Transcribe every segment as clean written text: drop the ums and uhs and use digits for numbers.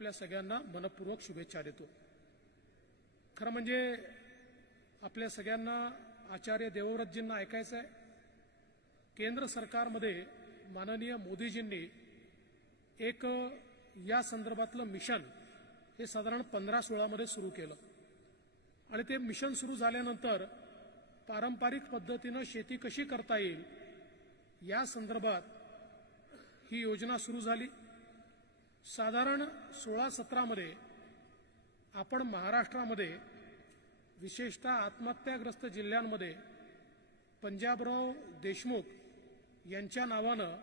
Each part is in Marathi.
आपल्या सगळ्यांना मनपूर्वक शुभेच्छा देतो। खरं म्हणजे आपल्या सगळ्यांना आचार्य देवव्रतजींना ऐकायचं आहे। केंद्र सरकारमध्ये माननीय मोदीजींनी एक या संदर्भातलं मिशन हे साधारण 15-16 मध्ये सुरू केलं आणि ते मिशन सुरू झाल्यानंतर पारंपरिक पद्धतीनं शेती कशी करता येईल या संदर्भात ही योजना सुरू झाली। साधारण 16-17 मध्ये आपण महाराष्ट्रामध्ये विशेषतः आत्महत्याग्रस्त जिल्ह्यांमध्ये पंजाबराव देशमुख यांच्या नावानं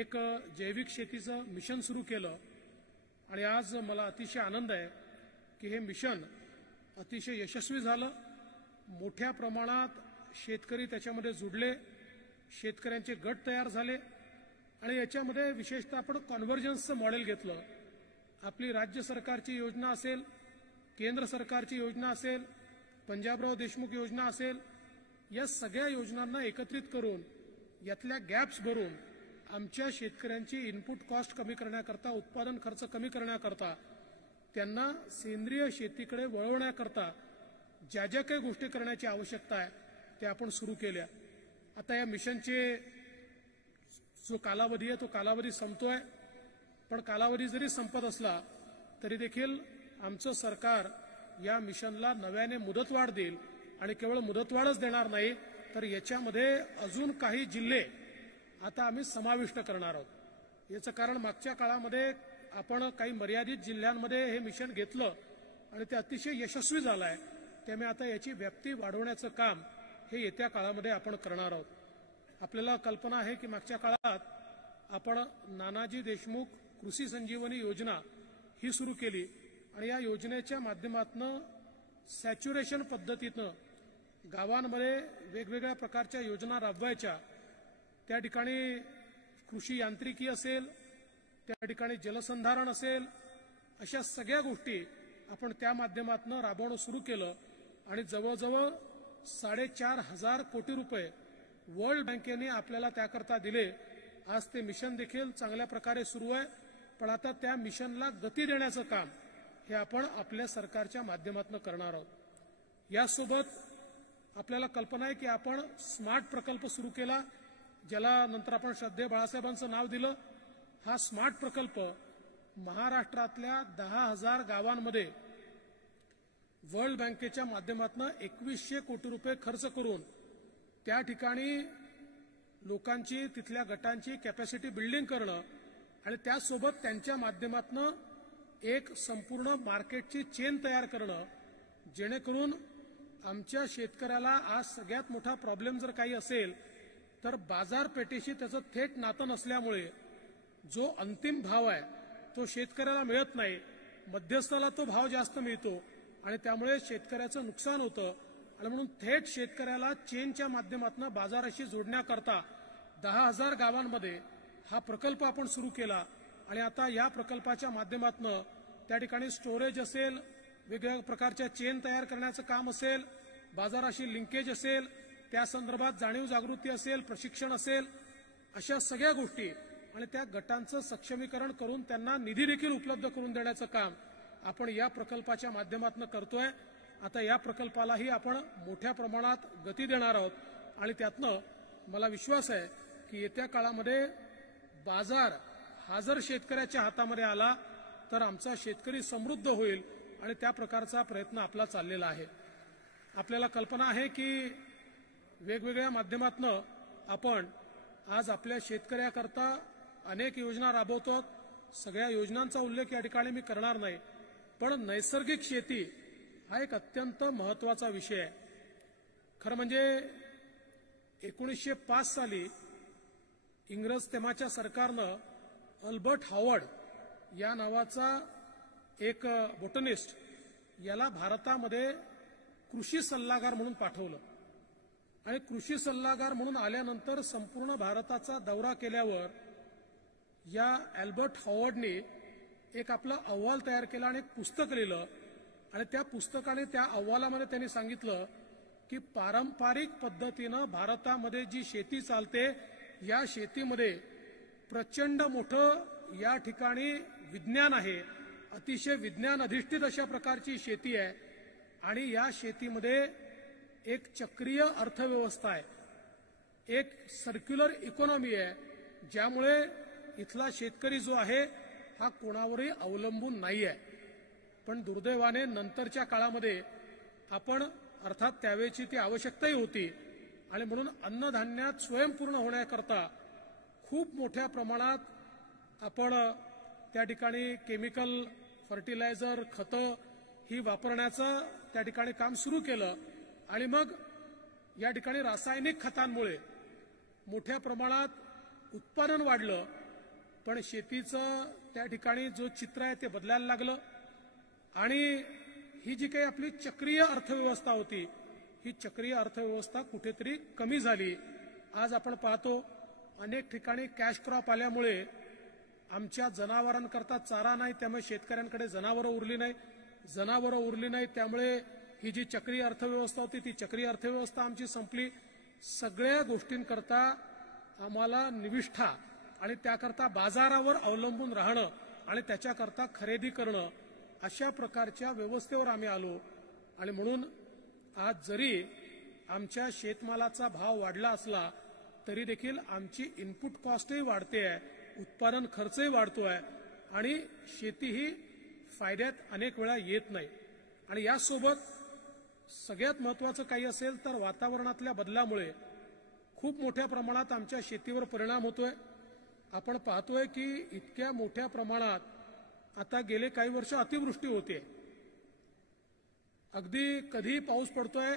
एक जैविक शेतीचं मिशन सुरू केलं आणि आज मला अतिशय आनंद आहे की हे मिशन अतिशय यशस्वी झालं। मोठ्या प्रमाणात शेतकरी त्याच्यामध्ये जुडले, शेतकऱ्यांचे गट तयार झाले आणि याच्यामध्ये विशेषतः आपण कॉन्व्हर्जन्सचं मॉडेल घेतलं। आपली राज्य सरकारची योजना असेल, केंद्र सरकारची योजना असेल, पंजाबराव देशमुख योजना असेल, या सगळ्या योजनांना एकत्रित करून यातल्या गॅप्स भरून आमच्या शेतकऱ्यांची इनपुट कॉस्ट कमी करण्याकरता, उत्पादन खर्च कमी करण्याकरता, त्यांना सेंद्रिय शेतीकडे वळवण्याकरता ज्या ज्या काही गोष्टी करण्याची आवश्यकता आहे त्या आपण सुरू केल्या। आता या मिशनचे जो कालावधी आहे तो कालावधी संपतोय, पण कालावधी जरी संपत असला तरी देखील आमचं सरकार या मिशनला नव्याने मुदतवाढ देईल आणि केवळ मुदतवाढच देणार नाही तर याच्यामध्ये अजून काही जिल्हे आता आम्ही समाविष्ट करणार आहोत। याचं कारण मागच्या काळामध्ये आपण काही मर्यादित जिल्ह्यांमध्ये हे मिशन घेतलं आणि ते अतिशय यशस्वी झालं आहे, त्यामुळे आता याची व्याप्ती वाढवण्याचं काम हे येत्या काळामध्ये आपण करणार आहोत। आपल्याला कल्पना आहे की मागच्या काळात आपण नानाजी देशमुख कृषी संजीवनी योजना ही सुरू केली आणि या योजनेच्या माध्यमातून सॅच्युरेशन पद्धतीनं गावांमध्ये वेगवेगळ्या प्रकारच्या योजना राबवायच्या। त्या ठिकाणी कृषी यांत्रिकी असेल, त्या ठिकाणी जलसंधारण असेल, अशा सगळ्या गोष्टी आपण त्या माध्यमातून राबवणं सुरू केलं आणि जवळजवळ 4,500 कोटी रुपये वर्ल्ड बँकेने आपल्याला त्याकरता दिले। आज ते मिशन देखील चांगल्या प्रकारे सुरू आहे, पण आता त्या मिशनला गती देण्याचं काम हे आपण आपल्या सरकारच्या माध्यमातून करणार आहोत। यासोबत आपल्याला कल्पना आहे की आपण स्मार्ट प्रकल्प सुरू केला, ज्याला नंतर आपण श्रद्धेय बाळासाहेबांचं नाव दिलं। हा स्मार्ट प्रकल्प महाराष्ट्रातल्या 10,000 गावांमध्ये वर्ल्ड बँकेच्या माध्यमातून 2100 कोटी रुपये खर्च करून त्या ठिकाणी लोकांची, तिथल्या गटांची कॅपॅसिटी बिल्डिंग करणं आणि त्यासोबत त्यांच्या माध्यमातून एक संपूर्ण मार्केटची चेन तयार करणं, जेणेकरून आमच्या शेतकऱ्याला आज सगळ्यात मोठा प्रॉब्लेम जर काही असेल तर बाजारपेठेशी त्याचं थेट नातं नसल्यामुळे जो अंतिम भाव आहे तो शेतकऱ्याला मिळत नाही, मध्यस्थाला तो भाव जास्त मिळतो आणि त्यामुळे शेतकऱ्याचं नुकसान होतं आणि म्हणून थेट शेतकऱ्याला चेनच्या माध्यमातून बाजाराशी जोडण्याकरता 10,000 गावांमध्ये हा प्रकल्प आपण सुरू केला आणि आता या प्रकल्पाच्या माध्यमातून त्या ठिकाणी स्टोरेज असेल, वेगवेगळ्या प्रकारच्या चेन तयार करण्याचं काम असेल, बाजाराशी लिंकेज असेल, त्या संदर्भात जाणीव जागृती असेल, प्रशिक्षण असेल, अशा सगळ्या गोष्टी आणि त्या गटांचं सक्षमीकरण करून त्यांना निधी देखील उपलब्ध करून देण्याचं काम आपण या प्रकल्पाच्या माध्यमातून करतोय। आता या प्रकल्पालाही आपण मोठ्या प्रमाणात गती देणार आहोत आणि त्यातनं मला विश्वास आहे की येत्या काळामध्ये बाजार हा जर शेतकऱ्याच्या हातामध्ये आला तर आमचा शेतकरी समृद्ध होईल आणि त्या प्रकारचा प्रयत्न आपला चाललेला आहे। आपल्याला कल्पना आहे की वेगवेगळ्या माध्यमातून आपण आज आपल्या शेतकऱ्याकरता अनेक योजना राबवतो। सगळ्या योजनांचा उल्लेख या ठिकाणी मी करणार नाही, पण नैसर्गिक शेती हा एक अत्यंत महत्वाचा विषय आहे। खरं म्हणजे 1905 साली इंग्रज तेव्हाच्या सरकारनं अल्बर्ट हॉवर्ड या नावाचा एक बॉटनिस्ट याला भारतामध्ये कृषी सल्लागार म्हणून पाठवलं आणि कृषी सल्लागार म्हणून आल्यानंतर संपूर्ण भारताचा दौरा केल्यावर या अल्बर्ट हॉवर्डने एक आपला अहवाल तयार केला आणि एक पुस्तक लिहिलं आणि त्या पुस्तकाने, त्या अहवालामध्ये त्यांनी सांगितलं की पारंपरिक पद्धतीनं भारतामध्ये जी शेती चालते या शेतीमध्ये प्रचंड मोठं या ठिकाणी विज्ञान आहे अतिशय विज्ञान अधिष्ठित अशा प्रकारची शेती आहे आणि या शेतीमध्ये एक चक्रीय अर्थव्यवस्था आहे, एक सर्क्युलर इकॉनॉमी आहे, ज्यामुळे इथला शेतकरी जो आहे हा कोणावरही अवलंबून नाही आहे. पण दुर्दैवाने नंतरच्या काळामध्ये आपण अर्थात त्यावेळची ती आवश्यकताही होती आणि म्हणून अन्नधान्यात स्वयंपूर्ण होण्याकरता खूप मोठ्या प्रमाणात आपण त्या ठिकाणी केमिकल फर्टिलायझर खतं ही वापरण्याचं त्या ठिकाणी काम सुरू केलं आणि मग या ठिकाणी रासायनिक खतांमुळे मोठ्या प्रमाणात उत्पादन वाढलं, पण शेतीचं त्या ठिकाणी जो चित्र आहे ते बदलायला लागलं आणि ही जी काही आपली चक्रीय अर्थव्यवस्था होती ही चक्रीय अर्थव्यवस्था कुठेतरी कमी झाली. आज आपण पाहतो अनेक ठिकाणी कॅश क्रॉप आल्यामुळे आमच्या जनावरांकरता चारा नाही, त्यामुळे शेतकऱ्यांकडे जनावरं उरली नाही, त्यामुळे ही जी चक्रीय अर्थव्यवस्था होती ती चक्रीय अर्थव्यवस्था आमची संपली. सगळ्या गोष्टींकरता आम्हाला निविष्ठा आणि त्याकरता बाजारावर अवलंबून राहणं आणि त्याच्याकरता खरेदी करणं अशा प्रकारच्या व्यवस्थेवर आम्ही आलो आणि म्हणून आज जरी आमच्या शेतमालाचा भाव वाढला असला तरी देखील आमची इनपुट कॉस्टही वाढते आहे, उत्पादन खर्चही वाढतो आहे आणि शेती ही फायद्यात अनेक वेळा येत नाही. आणि यासोबत सगळ्यात महत्त्वाचं काही असेल तर वातावरणातल्या बदलामुळे खूप मोठ्या प्रमाणात आमच्या शेतीवर परिणाम होतोय. आपण पाहतोय की इतक्या मोठ्या प्रमाणात आता गेले काही वर्ष अतिवृष्टी होते. अगदी कधी पाऊस पडतोय.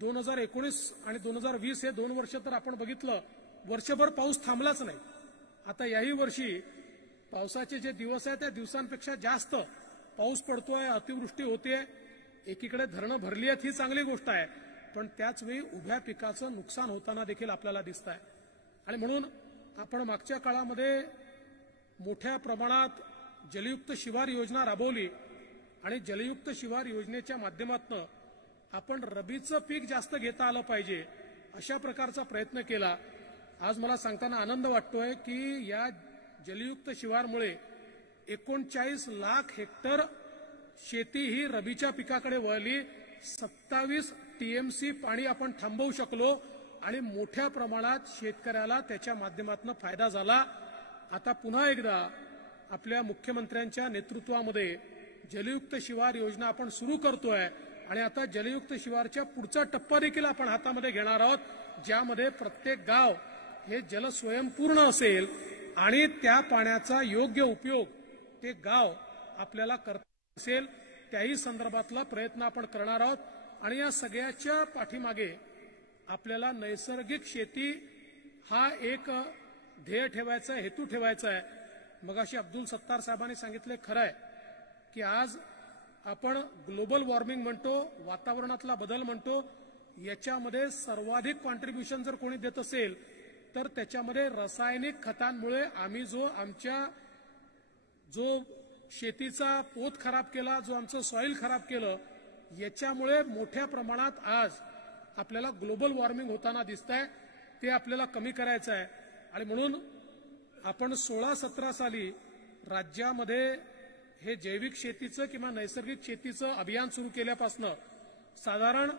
2019 आणि 2020 हे 2 वर्ष तर आपण बघितलं वर्षभर पाऊस थांबलाच नाही. आता याही वर्षी पावसाचे जे दिवस आहेत त्या दिवसांपेक्षा जास्त पाऊस पडतोय, अतिवृष्टी होते. एकीकडे धरणं भरली आहेत ही चांगली गोष्ट आहे, पण त्याच वेळी उभ्या पिकाचं नुकसान होताना देखील आपल्याला दिसत आहे. आणि म्हणून आपण मागच्या काळामध्ये मोठ्या प्रमाणात जलयुक्त शिवार योजना राबवली आणि जलयुक्त शिवार योजनेच्या माध्यमातून आपण रबीचं पीक जास्त घेता आलं पाहिजे अशा प्रकारचा प्रयत्न केला. आज मला सांगताना आनंद वाटतोय की या जलयुक्त शिवारमुळे 39 लाख हेक्टर शेती ही रबीच्या पिकाकडे वळली. 27 TMC पाणी आपण थांबवू शकलो आणि मोठ्या प्रमाणात शेतकऱ्याला त्याच्या माध्यमातून फायदा झाला. आता पुन्हा एकदा आपल्या मुख्यमंत्र्यांच्या नेतृत्वामध्ये जलयुक्त शिवार योजना आपण सुरू करतोय आणि आता जलयुक्त शिवारच्या पुढचा टप्पा देखील आपण हातामध्ये घेणार आहोत, ज्यामध्ये प्रत्येक गाव हे जलस्वयंपूर्ण असेल आणि त्या पाण्याचा योग्य उपयोग ते गाव आपल्याला करता असेल त्याही संदर्भातला प्रयत्न आपण करणार आहोत. आणि या सगळ्याच्या पाठीमागे आपल्याला नैसर्गिक शेती हा एक ध्येय ठेवायचा आहे, हेतू ठेवायचा आहे. मगाशी अब्दुल सत्तार साहेबांनी सांगितले खरं आहे की आज आपण ग्लोबल वॉर्मिंग म्हणतो, वातावरणातला बदल म्हणतो, याच्यामध्ये सर्वाधिक कॉन्ट्रीब्युशन जर कोणी देत असेल तर त्याच्यामध्ये रासायनिक खतांमुळे आम्ही आमच्या शेतीचा पोत खराब केला, जो आमचं सॉइल खराब केलं, याच्यामुळे मोठ्या प्रमाणात आज आपल्याला ग्लोबल वॉर्मिंग होताना दिसतंय. ते आपल्याला कमी करायचं आहे. आणि म्हणून आपण 16-17 साली राज्यामध्ये हे जैविक शेतीचं किंवा नैसर्गिक शेतीचं अभियान सुरू केल्यापासून साधारण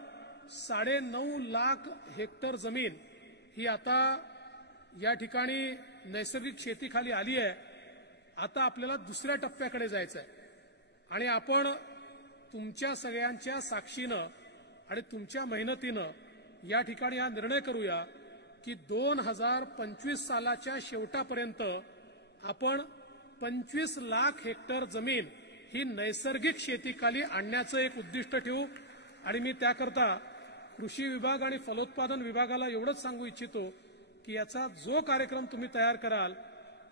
9.5 लाख हेक्टर जमीन ही आता या ठिकाणी नैसर्गिक शेतीखाली आली आहे. आता आपल्याला दुसऱ्या टप्प्याकडे जायचं आहे आणि आपण तुमच्या सगळ्यांच्या साक्षीनं आणि तुमच्या मेहनतीनं या ठिकाणी हा निर्णय करूया की 2025 सालाच्या शेवटापर्यंत आपण 25 लाख हेक्टर जमीन ही नैसर्गिक शेतीखाली आणण्याचं एक उद्दिष्ट ठेवू. आणि मी त्याकरता कृषी विभाग आणि फलोत्पादन विभागाला एवढंच सांगू इच्छितो की याचा जो कार्यक्रम तुम्ही तयार कराल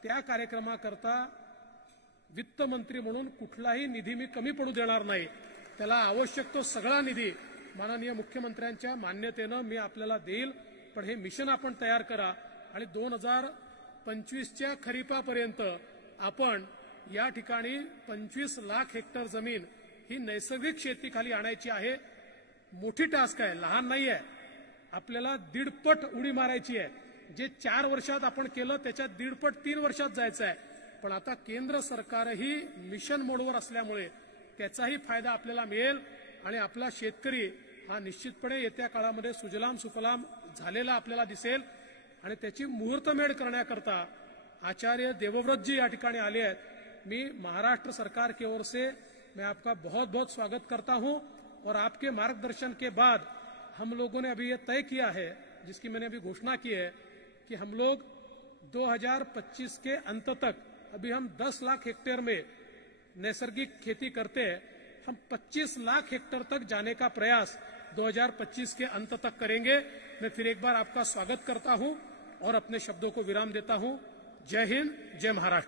त्या कार्यक्रमाकरता वित्तमंत्री म्हणून कुठलाही निधी मी कमी पडू देणार नाही. त्याला आवश्यक तो सगळा निधी माननीय मुख्यमंत्र्यांच्या मान्यतेनं मी आपल्याला देईल. पण हे मिशन आपण तयार करा आणि 2025च्या खरीपापर्यंत आपण या ठिकाणी 25 लाख हेक्टर जमीन ही नैसर्गिक शेतीखाली आणायची आहे. मोठी टास्क आहे, लहान नाही आहे. आपल्याला 1.5 पट उडी मारायची आहे. जे 4 वर्षात आपण केलं त्याच्यात 1.5 पट 3 वर्षात जायचं आहे. पण आता केंद्र सरकारही मिशन मोडवर असल्यामुळे त्याचाही फायदा आपल्याला मिळेल आणि आपला शेतकरी हा निश्चितपणे येत्या काळामध्ये सुजलाम सुफलाम झालेला आपल्याला दिसेल आणि त्याची मुहूर्तमेढ करण्याकरता आचार्य देवव्रत जी या ठिकाणी आले आहेत। मी महाराष्ट्र सरकार की ओर से मैं आपका बहुत बहुत स्वागत करता हूं और आपके मार्गदर्शन के बाद हम लोगों ने अभी ये तय किया है, जिसकी मैंने अभी घोषणा की है, कि हम लोग 2025 के अंत तक, अभी हम 10 लाख हेक्टेयर में नैसर्गिक खेती करते हैं, हम 25 लाख हेक्टेयर तक जाने का प्रयास 2025 के अंत तक करेंगे। मैं फिर एक बार आपका स्वागत करता हूं और अपने शब्दों को विराम देता हूं। जय हिंद, जय महाराष्ट्र।